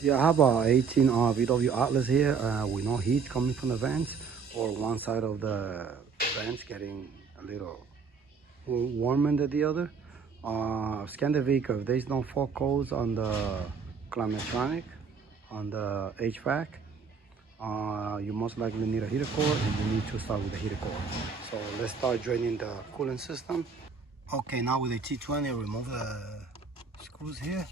Yeah, I have a 18 VW Atlas here with no heat coming from the vents, or one side of the vents getting a little warmer than the other. Scan the vehicle. If there's no fault codes on the climatronic, on the HVAC, you most likely need a heater core, and you need to start with the heater core. So let's start draining the coolant system. Okay, now with the T20, remove the screws here,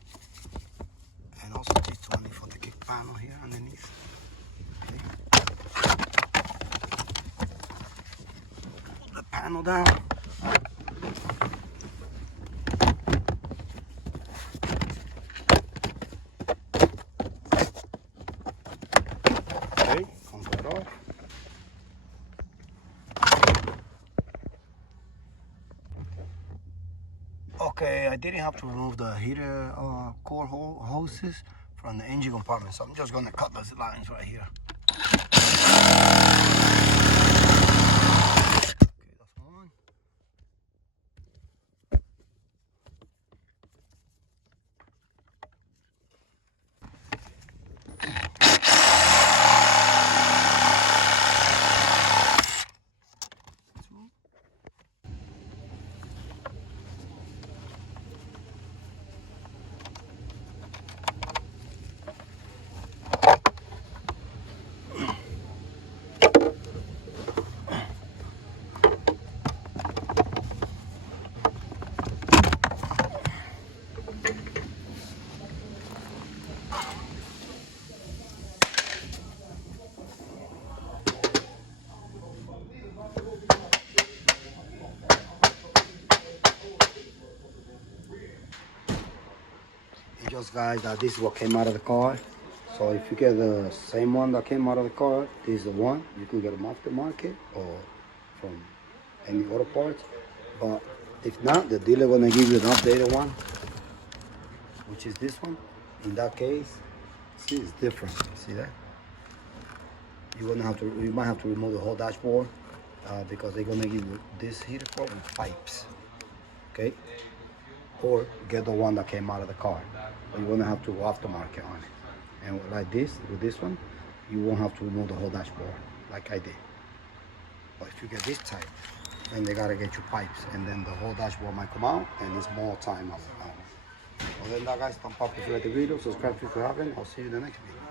and also T20 for the kick panel here underneath. Okay. Pull the panel down. Okay, comes right off. Okay, I didn't have to remove the heater core hoses from the engine compartment, so I'm just gonna cut those lines right here. Okay, that's one. And just guys, this is what came out of the car. So if you get the same one that came out of the car, this is the one. You can get them off the market or from any auto parts. But if not, the dealer gonna give you an updated one, which is this one. In that case, see, it's different. See that? You might have to remove the whole dashboard because they're gonna give you this heater core with pipes. Okay? Or get the one that came out of the car. But you're gonna have to go aftermarket on it. And like this, with this one, you won't have to remove the whole dashboard like I did. But if you get this type, then they gotta get you pipes, and then the whole dashboard might come out, and it's more time on it. Well then that guys, don't pop if you like the video, subscribe if you haven't. I'll see you in the next video.